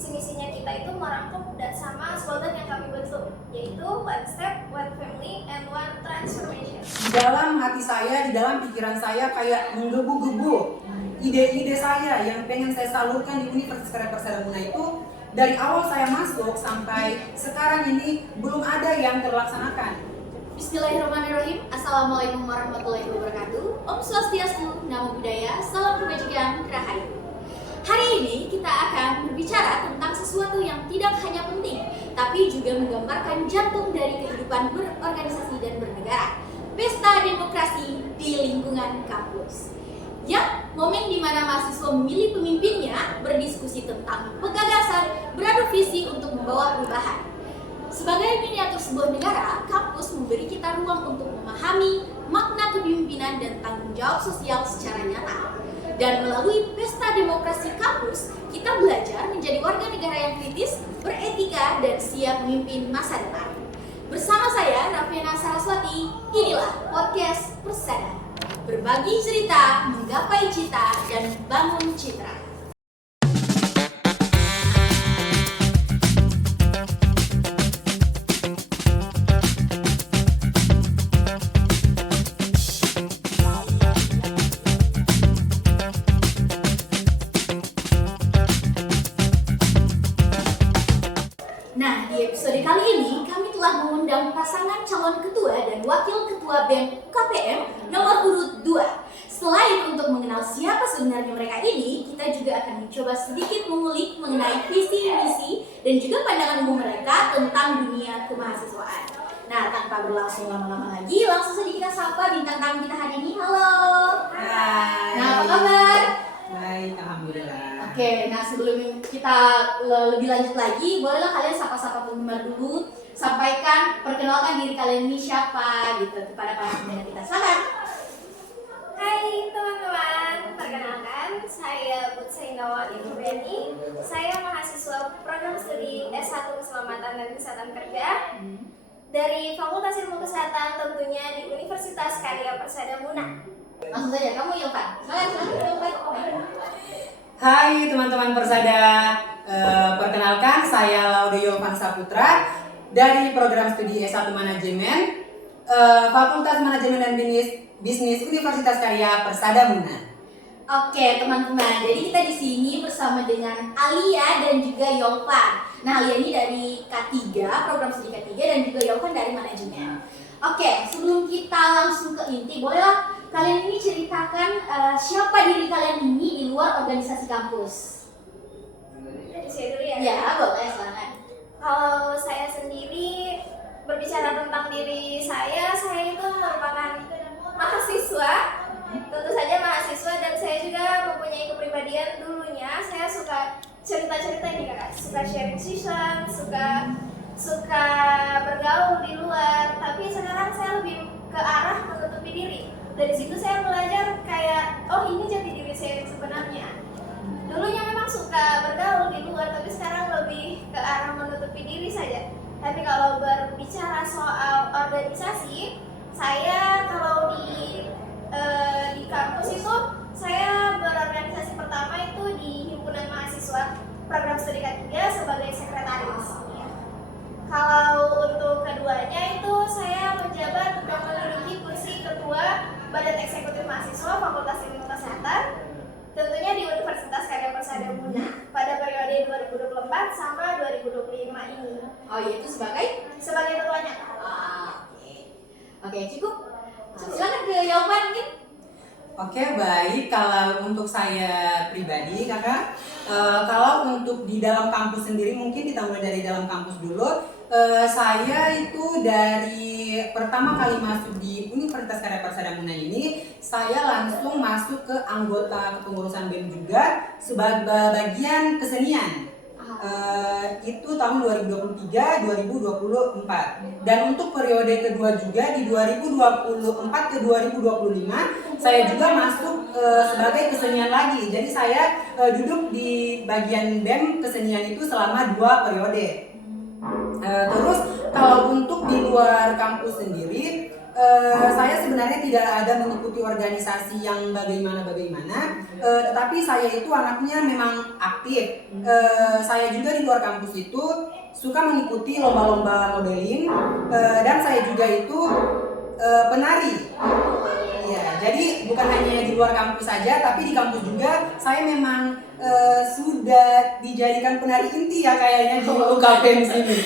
visi misinya kita itu merangkum dan sama slogan yang kami bentuk, yaitu one step, one family, and one transformation. Di dalam hati saya, di dalam pikiran saya kayak menggebu-gebu ide-ide saya yang pengen saya salurkan di Universitas Karya Persada Muna itu dari awal saya masuk sampai sekarang ini belum ada yang terlaksanakan. Bismillahirrahmanirrahim. Assalamualaikum warahmatullahi wabarakatuh. Om Swastiastu, Namo Buddhaya, Salam Kebajikan, Rahayu. Hari ini kita akan berbicara tentang sesuatu yang tidak hanya penting, tapi juga menggambarkan jantung dari kehidupan berorganisasi dan bernegara. Pesta demokrasi di lingkungan kampus. Ya, momen di mana mahasiswa memilih pemimpinnya, berdiskusi tentang penggagasan, beradu visi untuk membawa perubahan. Sebagai miniatur sebuah negara, kampus memberi kita ruang untuk memahami makna kepemimpinan dan tanggung jawab sosial secara nyata. Dan melalui pesta demokrasi kampus, kita belajar menjadi warga negara yang kritis, beretika, dan siap memimpin masa depan. Bersama saya, Rafiana Saraswati, inilah Podcast Persada. Berbagi cerita, menggapai cita, dan bangun citra. Nah, di episode kali ini kami telah mengundang pasangan calon ketua dan wakil ketua BEM KPM nomor urut 2. Selain untuk mengenal siapa sebenarnya mereka ini, kita juga akan mencoba sedikit mengulik mengenai visi misi dan juga pandangan umum mereka tentang dunia kemahasiswaan. Nah, tanpa berlangsung lama-lama lagi, langsung saja kita sapa bintang tamu kita hari ini. Halo. Hai. Nah, apa kabar? Baik, alhamdulillah. Oke, nah sebelum kita lebih lanjut lagi, bolehlah kalian sapa-sapa penggemar dulu, sampaikan, perkenalkan diri kalian ini siapa gitu kepada para pendengar kita. Silakan. Hai teman-teman, perkenalkan saya Putsa Indawati Nubriani. Saya mahasiswa program studi S1 Keselamatan dan Kesehatan Kerja dari Fakultas Ilmu Kesehatan tentunya di Universitas Karya Persada Muna. Langsung saja, kamu Yulvan. Silakan Yulvan. Hai teman-teman Persada, perkenalkan saya Laude Yulvan Saputra dari program studi S1 Manajemen, Fakultas Manajemen dan Bisnis Universitas Karya Persada Muna. Oke teman-teman, jadi kita di sini bersama dengan Alia dan juga Yulvan. Nah, Alia ini dari K3, program studi K3, dan juga Yulvan dari Manajemen. Oke, sebelum kita langsung ke inti, bolehlah kalian ini ceritakan siapa diri kalian ini di luar organisasi kampus. Dari saya dulu ya? Ya, boleh, silakan. Kalau saya sendiri berbicara tentang diri saya itu merupakan mahasiswa. Tentu saja mahasiswa, dan saya juga mempunyai kepribadian dulunya. Saya suka cerita-cerita ini kakak, suka sharing session, suka bergaul di luar. Tapi sekarang saya lebih ke arah menutupi diri. Dari situ saya belajar kayak, oh ini jati diri saya yang sebenarnya. Dulunya memang suka bergaul di luar, tapi sekarang lebih ke arah menutupi diri saja. Tapi kalau berbicara soal organisasi, saya kalau di kampus itu, saya berorganisasi pertama itu di Himpunan Mahasiswa Program Studi K3 sebagai sekretaris. Kalau untuk keduanya itu saya menjabat dan menduduki kursi ketua Badan Eksekutif Mahasiswa Fakultas Ilmu Kesehatan, tentunya di Universitas Karya Persada Muna pada periode 2024 sama 2025 ini. Oh iya, itu sebagai ketuanya. Oke, cukup. Silakan ke Yulvan mungkin. Oke, baik. Kalau untuk saya pribadi, kakak, kalau untuk di dalam kampus sendiri, mungkin kita mulai dari dalam kampus dulu. Saya itu dari pertama kali masuk di Universitas Karya Persada Muna ini, saya langsung masuk ke anggota kepengurusan BEM juga sebagai bagian kesenian. Itu tahun 2023-2024, dan untuk periode kedua juga di 2024 ke 2025 saya juga masuk sebagai kesenian lagi. Jadi saya duduk di bagian BEM kesenian itu selama 2 periode. Terus kalau untuk di luar kampus sendiri, saya sebenarnya tidak ada mengikuti organisasi yang bagaimana, tetapi saya itu anaknya memang aktif. Saya juga di luar kampus itu suka mengikuti lomba-lomba modeling, dan saya juga itu penari. Ya, jadi bukan hanya di luar kampus saja, tapi di kampus juga saya memang sudah dijadikan penari inti ya kayaknya di UKPM sini.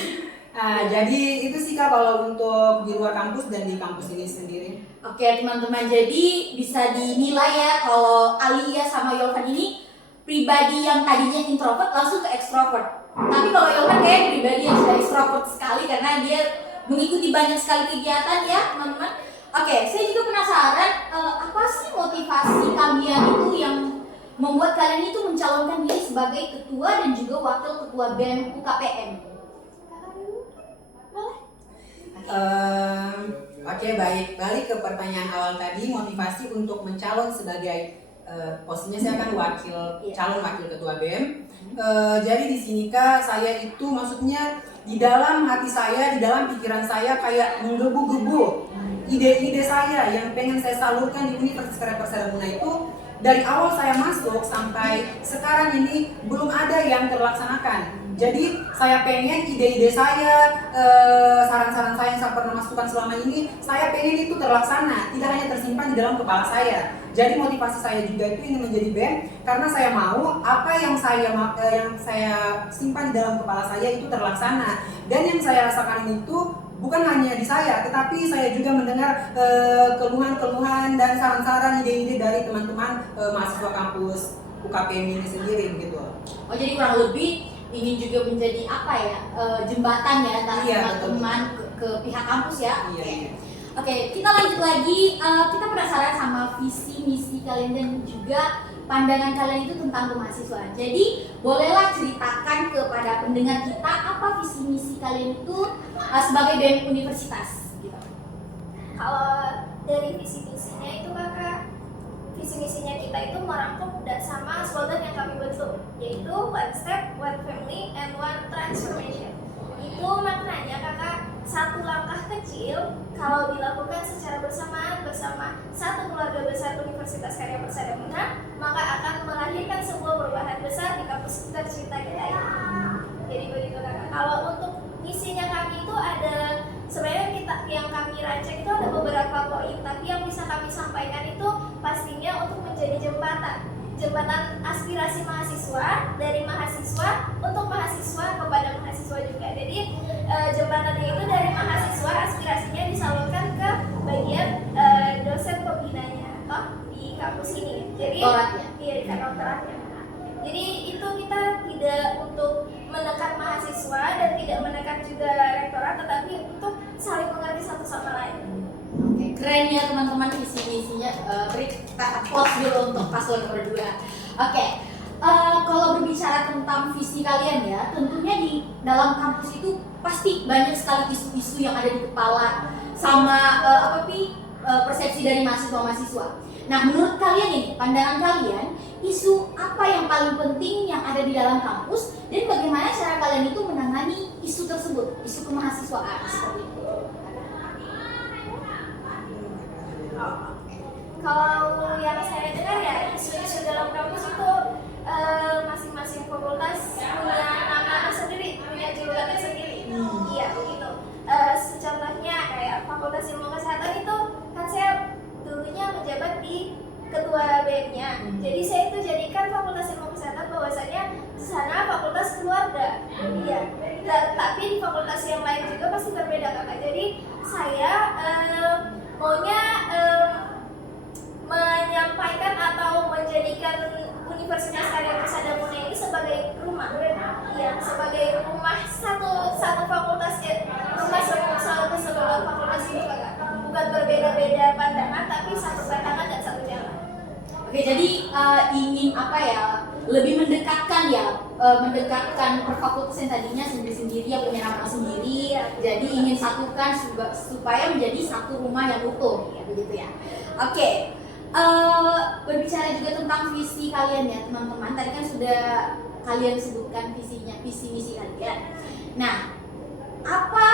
Nah, jadi itu sih Kak kalau untuk di luar kampus dan di kampus ini sendiri. Oke teman-teman, jadi bisa dinilai ya kalau Alia sama Yolvan ini pribadi yang tadinya introvert langsung ke extrovert. Tapi kalau Yolvan kayak pribadi yang sudah extrovert sekali karena dia mengikuti banyak sekali kegiatan ya teman-teman. Oke, saya juga penasaran apa sih motivasi kalian itu yang membuat kalian itu mencalonkan diri sebagai ketua dan juga wakil ketua BEM UKPM? Oke, baik, balik ke pertanyaan awal tadi, motivasi untuk mencalon sebagai posisinya saya kan calon wakil ketua BEM. Jadi di sini Kak, saya itu maksudnya di dalam hati saya, di dalam pikiran saya kayak menggebu-gebu ide-ide saya yang pengen saya salurkan di Universitas Karya Persada Muna itu dari awal saya masuk sampai sekarang ini belum ada yang terlaksanakan. Jadi saya pengen ide-ide saya, saran-saran saya yang saya pernah masukkan selama ini, saya pengen itu terlaksana, tidak hanya tersimpan di dalam kepala saya. Jadi motivasi saya juga itu ingin menjadi BEM karena saya mau apa yang saya simpan di dalam kepala saya itu terlaksana. Dan yang saya rasakan itu bukan hanya di saya, tetapi saya juga mendengar keluhan-keluhan dan saran-saran ide-ide dari teman-teman mahasiswa kampus UKPM ini sendiri begitu. Oh, jadi kurang lebih ini juga menjadi apa ya, jembatan ya antara teman-teman ke pihak kampus ya. Iya. Oke, kita lanjut lagi. Kita penasaran sama visi misi kalian dan juga pandangan kalian itu tentang mahasiswa. Jadi bolehlah ceritakan kepada pendengar kita apa visi misi kalian itu sebagai BEM universitas. Gitu. Kalau dari visi misinya itu Kakak, visi misinya kita itu merangkum dan sama slogan yang kami bentuk, yaitu one step, one family, and one transformation. Itu maknanya Kakak, satu langkah kecil kalau dilakukan secara bersamaan bersama satu keluarga besar Universitas Karya Persada Muna, maka akan melahirkan sebuah perubahan besar di kampus tercinta kita ini. Jadi begitu Kakak. Kalau untuk misinya kami itu ada, sebenarnya yang kami rancang itu ada beberapa poin, tapi yang bisa kami sampaikan itu pastinya untuk menjadi jembatan aspirasi mahasiswa dari mahasiswa untuk mahasiswa kepada mahasiswa juga. Jadi jembatannya itu dari mahasiswa, aspirasinya disalurkan ke bagian dosen pembinanya di kampus ini. Jadi iya, di rektoratnya. Jadi itu kita tidak untuk menekan mahasiswa dan tidak menekan juga rektorat, tetapi untuk saling mengerti satu sama lain. Oke, keren ya teman-teman visi misinya. Beri kita applause dulu untuk paslon berdua. Oke, kalau berbicara tentang visi kalian ya, tentunya di dalam kampus itu pasti banyak sekali isu-isu yang ada di kepala sama persepsi dari mahasiswa-mahasiswa. Nah, menurut kalian ini, pandangan kalian, isu apa yang paling penting yang ada di dalam kampus dan bagaimana cara kalian itu menangani isu tersebut, isu kemahasiswaan seperti itu? Kalau yang saya dengar ya, isu-isu dalam kampus itu masing-masing fakultas punya nama tersendiri, punya julukan tersendiri. Iya begitu. Contohnya kayak Fakultas Ilmu Kesehatan itu kan saya dulunya menjabat di ketua BEM-nya. Jadi saya itu jadikan Fakultas Ilmu Kesehatan bahwasanya di sana fakultas keluarga. Iya. Tapi di fakultas yang lain juga pasti berbeda Kakak. Jadi saya maunya menyampaikan atau menjadikan Universitas Karya Persada Muna ini sebagai rumah. Iya, sebagai rumah satu fakultas ya. Rumah satu keseluruhan fakultas ini Kakak. Bukan berbeda-beda pandangan tapi satu pandangan dan satu jalan. Oke, jadi ingin apa ya? Lebih mendekatkan mendekatkan per fakultas yang tadinya sendiri-sendiri yang punya nama sendiri. Jadi ingin satukan supaya menjadi satu rumah yang utuh, ya begitu ya. Oke. Berbicara juga tentang visi kalian ya teman-teman. Tadi kan sudah kalian sebutkan visi misi kalian. Nah, apa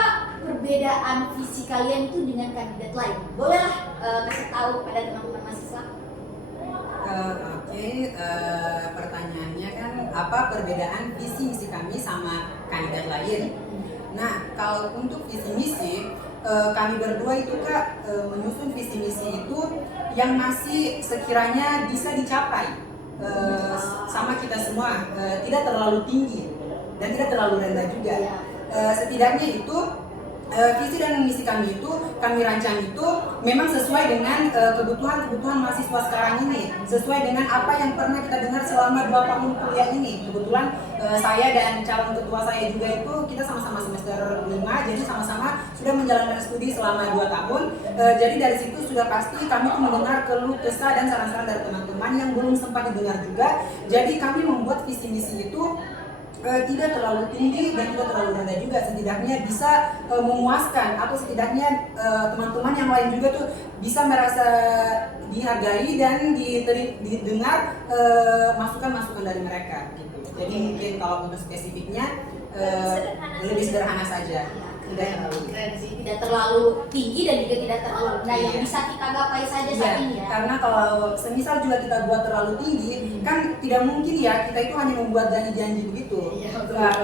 perbedaan visi kalian itu dengan kandidat lain? Bolehlah kasih tahu pada teman-teman mahasiswa. Pertanyaannya kan apa perbedaan visi misi kami sama kandidat lain? Nah, kalau untuk visi misi kami berdua itu Kak menyusun visi misi itu yang masih sekiranya bisa dicapai sama kita semua, tidak terlalu tinggi dan tidak terlalu rendah juga. Setidaknya itu visi dan misi kami itu kami rancang itu memang sesuai dengan kebutuhan mahasiswa sekarang ini, sesuai dengan apa yang pernah kita dengar selama 2 tahun kuliah ini. Kebetulan saya dan calon ketua saya juga itu kita sama-sama semester 5, jadi sama-sama sudah menjalankan studi selama 2 tahun. Jadi dari situ sudah pasti kami tuh mendengar keluh kesah dan saran-saran dari teman-teman yang belum sempat didengar juga. Jadi kami membuat visi misi itu tidak terlalu tinggi dan tidak terlalu rendah juga, setidaknya bisa memuaskan atau setidaknya teman-teman yang lain juga tuh bisa merasa dihargai dan didengar masukan-masukan dari mereka gitu. Jadi mungkin kalau untuk spesifiknya lebih sederhana saja. Keren sih, tidak terlalu tinggi dan juga tidak terlalu rendah, yang bisa kita gapai saja saat ini ya. Karena kalau semisal juga kita buat terlalu tinggi, kan tidak mungkin ya kita itu hanya membuat janji-janji begitu.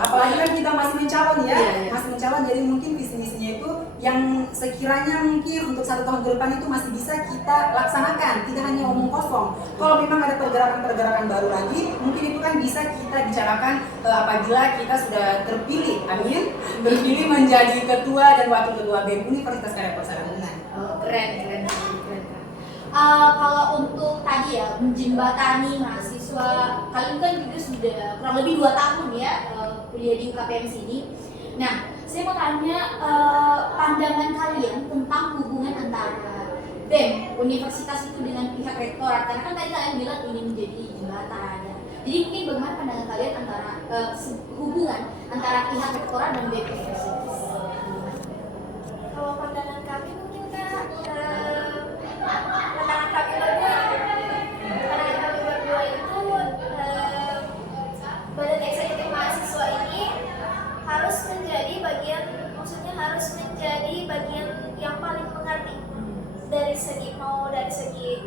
Apalagi kan kita masih mencalon ya, masih mencalon, jadi mungkin visi misinya itu yang sekiranya mungkin untuk 1 tahun ke depan itu masih bisa kita laksanakan, tidak hanya omong kosong. Kalau memang ada pergerakan-pergerakan baru lagi, mungkin itu kan bisa kita bicarakan apabila kita sudah terpilih, amin, terpilih menjadi ketua dan wakil ketua BEM Universitas Karya Persatuan. Keren. Kalau untuk tadi ya menjembatani mahasiswa, kalian kan juga sudah kurang lebih 2 tahun ya kuliah di UKPM sini. Nah, saya mau tanya pandangan kalian tentang hubungan antara BEM Universitas itu dengan pihak rektorat, karena kan tadi kalian bilang ini menjadi jembatan ya. Jadi mungkin bagaimana pandangan kalian antara hubungan antara pihak rektorat dan BEM Universitas? Kalau pandangan kami mungkin Kak, pandangan kami berdua itu badan eksekutif mahasiswa ini harus menjadi bagian, maksudnya harus menjadi bagian yang paling mengerti dari segi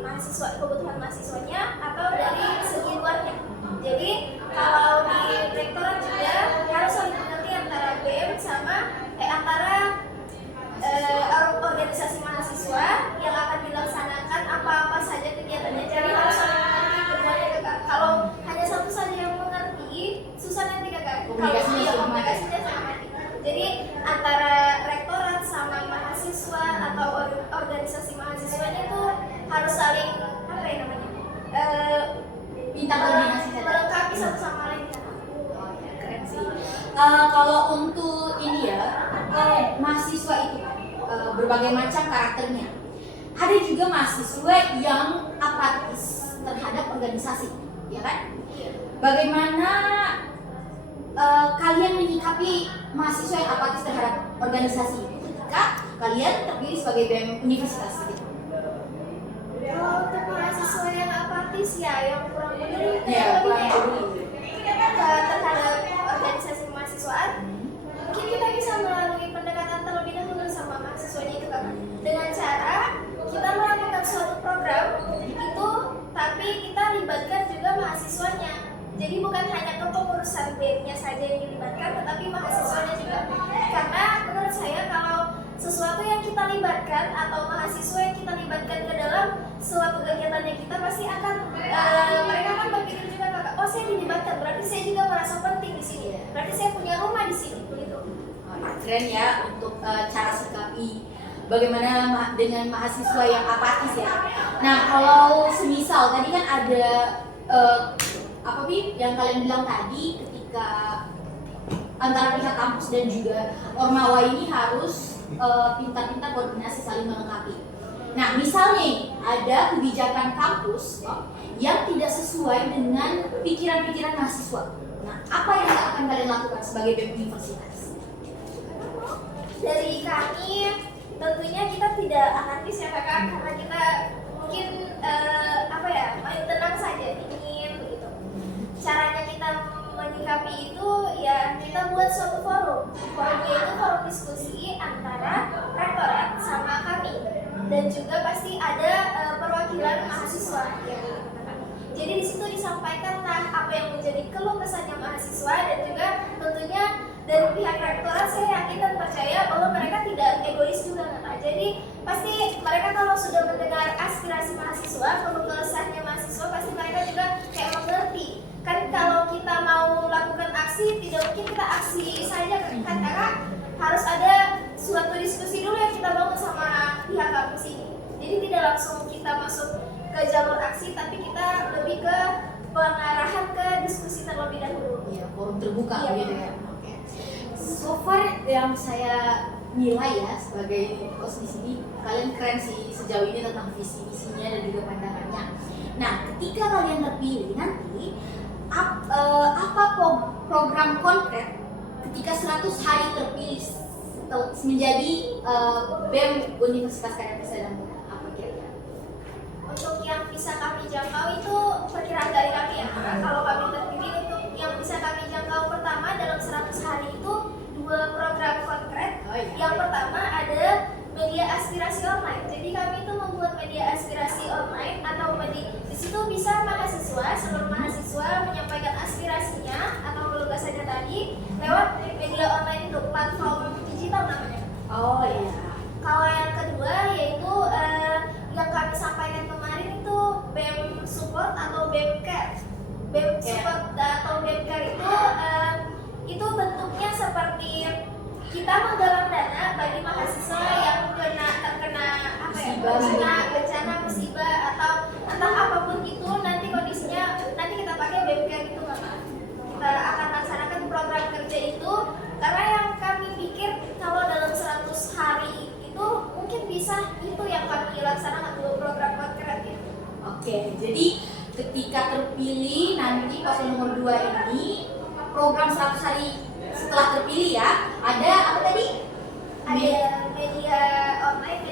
mahasiswa, kebutuhan mahasiswanya atau dari segi luarnya. Jadi kalau di rektorat juga harus saling mengerti antara BEM sama antara organisasi mahasiswa yang akan dilaksanakan apa-apa saja kegiatannya. Jadi harus saling mengerti keduanya Kakak. Kalau hanya satu saja yang mengerti, susah nanti Kakak. Komunikasinya sama. Jadi antara rektorat sama mahasiswa atau organisasi mahasiswanya itu harus saling melengkapi satu sama lain. Keren sih. Kalau untuk ini ya, mahasiswa itu berbagai macam karakternya. Ada juga mahasiswa yang apatis terhadap organisasi, ya kan? Bagaimana kalian menyikapi mahasiswa yang apatis terhadap organisasi ketika kalian terpilih sebagai BEM Universitas? Kalau untuk mahasiswa yang apatis ya, yang kurang peduli terhadap organisasi mahasiswaan, mungkin kita bisa melalui pendekatan terlebih dahulu sama mahasiswanya itu Kak, dengan cara kita melakukan suatu program itu, tapi kita libatkan juga mahasiswanya. Jadi bukan hanya kepengurusan BEM-nya saja yang dilibatkan, tetapi mahasiswanya juga. Karena menurut saya kalau sesuatu yang kita libatkan atau mahasiswa yang kita libatkan ke dalam suatu kegiatannya, kita pasti akan mereka akan berpikir juga Kakak, oh saya dilibatkan, berarti saya juga merasa penting di sini, berarti saya punya rumah di sini, begitu. Keren ya untuk cara sikapi bagaimana dengan mahasiswa yang apatis ya. Nah, kalau semisal tadi kan ada apa Bi yang kalian bilang tadi, ketika antara pihak kampus dan juga Ormawa ini harus pintar-pintar koordinasi, saling melengkapi. Nah, misalnya ada kebijakan kampus yang tidak sesuai dengan pikiran-pikiran mahasiswa. Nah, apa yang akan kalian lakukan sebagai BEM Universitas? Dari kami tentunya kita tidak anarkis ya Kakak, karena kita mungkin main tenang saja, dingin begitu. Caranya kita menyikapi itu ya kita buat suatu forumnya itu forum forum diskusi antara rektorat sama kami, dan juga pasti ada perwakilan mahasiswa yang dikatakan. Jadi di situ disampaikan apa yang menjadi keluh kesahnya mahasiswa, dan juga tentunya dari pihak rektorat saya yakin dan percaya bahwa mereka tidak egois juga Kak. Jadi pasti mereka kalau sudah mendengar aspirasi mahasiswa, keluh kesahnya mahasiswa, pasti mereka juga kayak mengerti. Kan kalau kita mau melakukan aksi, tidak mungkin kita aksi saja kan, karena harus ada suatu diskusi dulu yang kita bangun sama pihak kampus ini. Jadi tidak langsung kita masuk ke jalur aksi, tapi kita lebih ke pengarahan ke diskusi terlebih dahulu. Iya, forum terbuka Iya, gitu ya. Oke. So far yang saya nilai ya sebagai host di sini, kalian keren sih sejauh ini tentang visi misinya dan juga pandangannya. Nah, ketika kalian terpilih nanti, apa program konkret ketika 100 hari terpilih menjadi BEM Universitas Karya Persada Muda, apa kira-kira? Untuk yang bisa kami jangkau itu perkiraan dari kami ya. Kalau kami terpilih, untuk yang bisa kami jangkau pertama dalam 100 hari itu 2 program konkret. Yang pertama ada media aspirasi online. Jadi kami itu membuat media aspirasi online, atau di situ bisa seluruh mahasiswa menyampaikan aspirasinya atau gagasannya tadi lewat media online itu, platform digital namanya. Oh iya. Kalau yang kedua yaitu yang kami sampaikan kemarin itu BEM support atau BEM care. BEM support atau BEM care itu bentuknya seperti kita menggalang dana bagi mahasiswa yang terkena bencana musibah atau entah apapun itu, nanti kondisinya nanti kita pakai BEM care itu Bapak. Kita akan laksanakan program kerja itu, karena yang kami pikir kalau dalam 100 hari itu mungkin bisa itu yang kami laksanakan, 2 program konkret itu. Oke, jadi ketika terpilih nanti paslon nomor 2 ini program 100 hari setelah terpilih ya, ada apa tadi? Ada media online,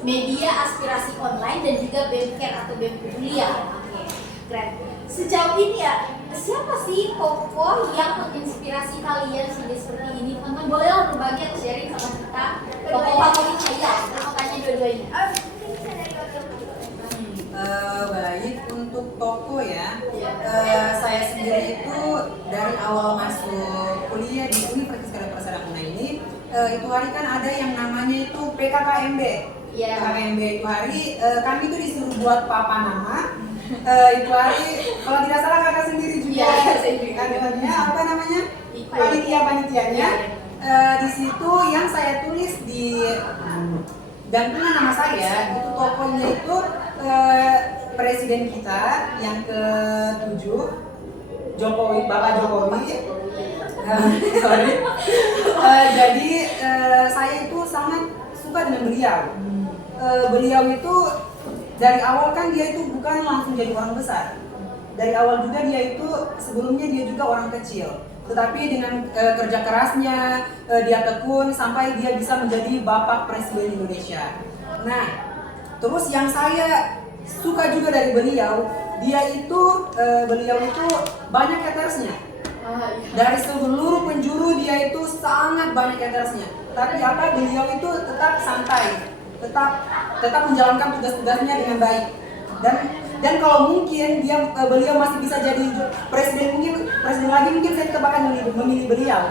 media aspirasi online dan juga BEM Care atau BEM Peduli ya. Oke, keren. Sejauh ini ya, siapa sih tokoh yang menginspirasi kalian sehingga seperti ini? Teman-teman boleh lah berbagi atau sharing sama kita tokoh favorit saya. Aku tanya dua-duanya. Baik, untuk toko ya, saya sendiri itu dari awal masuk kuliah di Universitas Karya Persada Muda ini, itu hari kan ada yang namanya itu PKKMB. PKKMB itu hari kami itu disuruh buat papan nama. Itu hari kalau tidak salah kakak sendiri juga. Apa namanya? Panitianya. Di situ yang saya tulis di gantungan nama saya itu tokohnya itu presiden kita yang ke-7 Jokowi, Bapak Jokowi. Sorry. Jadi saya itu sangat suka dengan beliau. Beliau itu dari awal kan dia itu bukan langsung jadi orang besar. Dari awal juga dia itu sebelumnya dia juga orang kecil. Tetapi dengan kerja kerasnya dia tekun sampai dia bisa menjadi Bapak Presiden Indonesia. Nah, terus yang saya suka juga dari beliau, beliau itu banyak hatersnya. Dari seluruh penjuru dia itu sangat banyak hatersnya. Tapi beliau itu tetap santai, tetap menjalankan tugas-tugasnya dengan baik. Dan kalau mungkin beliau masih bisa jadi presiden lagi, mungkin saya tetap akan memilih beliau.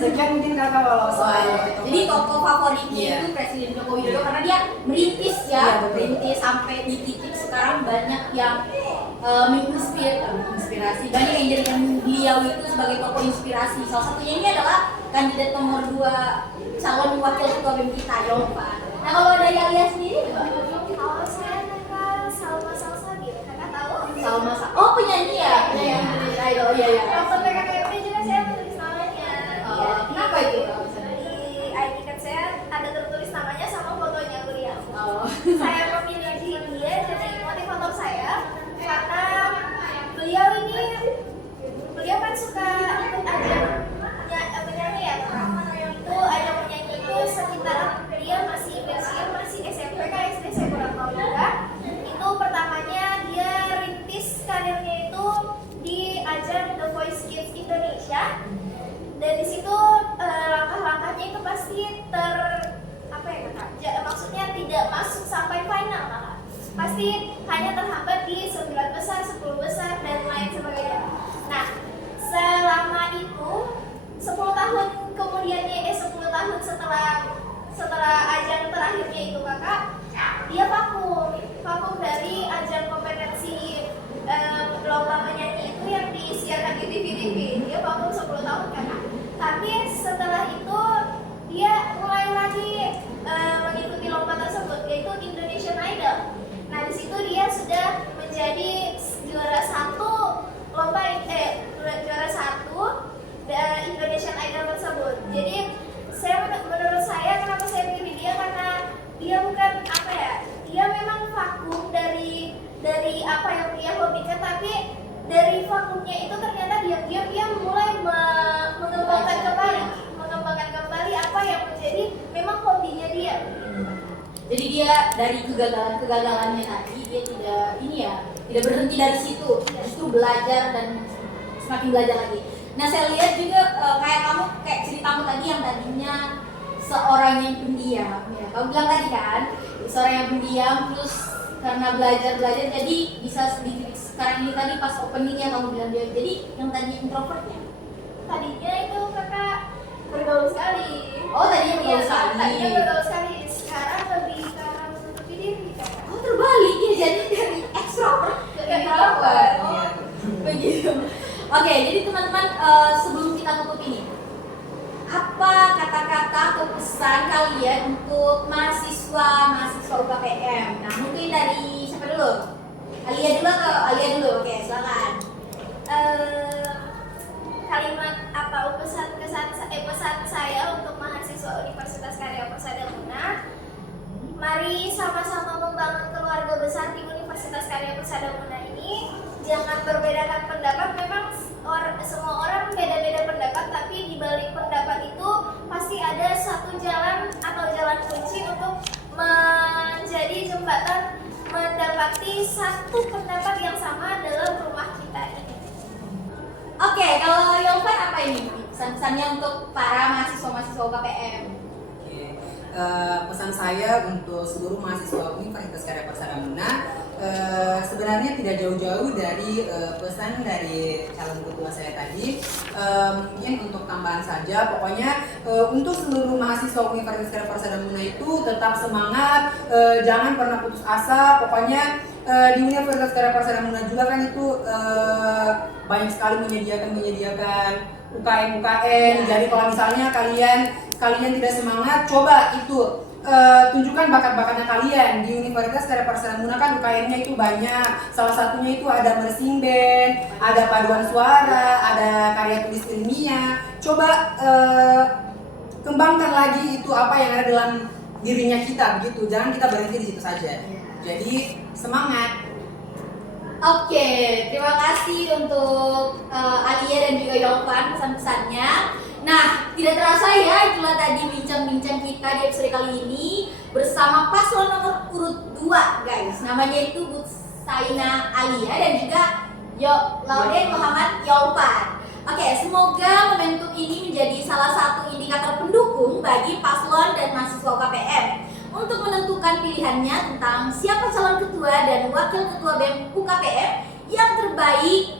Sekian mungkin kakak kalau soal jadi tokoh favoritnya itu Presiden Joko Widodo karena dia merintis merintis sampai di titik sekarang banyak yang menginspirasi, banyak yang jadikan beliau itu sebagai tokoh inspirasi. Salah satunya ini adalah kandidat nomor 2 calon wakil ketua BEM kita, Yova. Nah kalau dari Alia sendiri, kalau saya Salma Salsabil, kakak tahu? Salma oh penyanyi ya, penyanyi idol iya. Waktu PKKMB juga saya menulis namanya. Kenapa itu? Di ID card saya ada tertulis namanya sama fotonya beliau. Saya memilih dia jadi motif foto saya karena beliau kan suka ikut ajang menyanyi ya. Itu ajang menyanyi itu sekitar dia masih SMP kan SD saya kurang tahu juga. Itu pertamanya dia rintis karirnya itu di ajang The Voice Kids pasti hanya terhambat di 9 besar, 10 besar dan lain sebagainya. Nah, selama itu 10 tahun kemudiannya 10 tahun setelah ajang terakhirnya itu kakak, dia vakum dari ajang kompetensi lomba menyanyi itu yang disiarkan di TV. Dia vakum 10 tahun kakak. Tapi setelah itu dia mulai lagi mengikuti lomba tersebut, yaitu Indonesian Idol. Nah, di situ dia sudah menjadi juara satu Indonesian Idol tersebut. Jadi menurut saya kenapa saya pilih dia, karena dia bukan dia memang vakum dari apa yang dia hobikan, tapi dari vakumnya itu ternyata diam-diam dia mulai mengembangkan kembali apa yang menjadi memang hobinya dia. Jadi dia dari kegagalannya tadi dia tidak berhenti dari situ, justru belajar dan semakin belajar lagi. Nah, saya lihat juga kayak ceritamu tadi yang tadinya seorang yang pendiam, ya. Kamu bilang tadi kan, seorang yang pendiam terus karena belajar jadi bisa sedikit. Sekarang ini tadi pas openingnya kamu bilang dia jadi yang tadinya introvertnya. Tadinya itu kakak bergaul sekali. Oh, tadinya bergaul sekali. Tadinya bergaul sekali. Sekarang lebih karena menutupi diri kakak. Oh, terbalik ya, jadi dari ekstrovert ke introvert. Oh, begitu. Oke, jadi teman-teman, sebelum kita tutup ini, apa kata-kata atau pesan kalian untuk mahasiswa UKPM? Nah, mungkin dari siapa dulu? Alia dulu. Oke, silakan. Kalimat atau pesan saya untuk mahasiswa Universitas Karya Persada Muna, mari sama-sama membangun keluarga besar di Universitas Karya Persada Muna ini. Jangan berbedakan pendapat. Memang semua orang beda-beda pendapat, tapi di balik pendapat itu pasti ada satu jalan atau jalan kunci untuk menjadi jembatan mendapati satu pendapat yang sama dalam rumah kita ini. Oke, kalau Yolvan apa ini pesan-pesannya untuk para mahasiswa UKPM? Pesan saya untuk seluruh mahasiswa Universitas Karya Persada Muna, sebenarnya tidak jauh-jauh dari pesan dari calon ketua saya tadi. Mungkin untuk tambahan saja, pokoknya untuk seluruh mahasiswa Universitas Karya Persada Muna itu tetap semangat, jangan pernah putus asa. Pokoknya di Universitas Karya Persada Muna juga kan itu banyak sekali menyediakan UKM. Jadi kalau misalnya kalian tidak semangat, coba itu tunjukkan bakat-bakatnya kalian. Di Universitas Karya Persada Muna kan UKM-nya itu banyak. Salah satunya itu ada mersing band, ada paduan suara, ada karya tulis ilmiah. Coba kembangkan lagi itu apa yang ada dalam dirinya kita, begitu. Jangan kita berhenti di situ saja. Jadi semangat. Oke, terima kasih untuk Alia dan juga Yolvan pesan-pesannya. Nah, tidak terasa ya, itulah tadi bincang-bincang kita di episode kali ini bersama paslon nomor urut 2 guys. Namanya itu Bu Saina Alia dan juga Lauden Muhammad Yolvan. Oke, semoga momentum ini menjadi salah satu indikator pendukung bagi paslon dan mahasiswa UKPM untuk menentukan pilihannya tentang siapa calon ketua dan wakil ketua BEM UKPM yang terbaik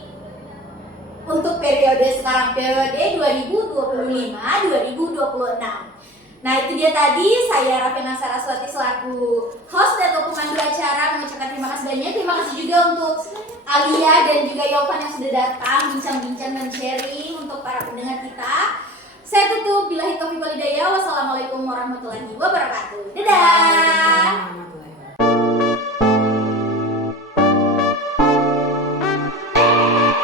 untuk periode 2025-2026. Nah, itu dia tadi, saya Raffena Saraswati selaku host atau pemandu acara mengucapkan terima kasih banyak. Terima kasih juga untuk Alia dan juga Yolvan yang sudah datang bincang-bincang dan sharing untuk para pendengar kita. Saya tutup, billahi taufiq wal hidayah. Wassalamualaikum warahmatullahi wabarakatuh.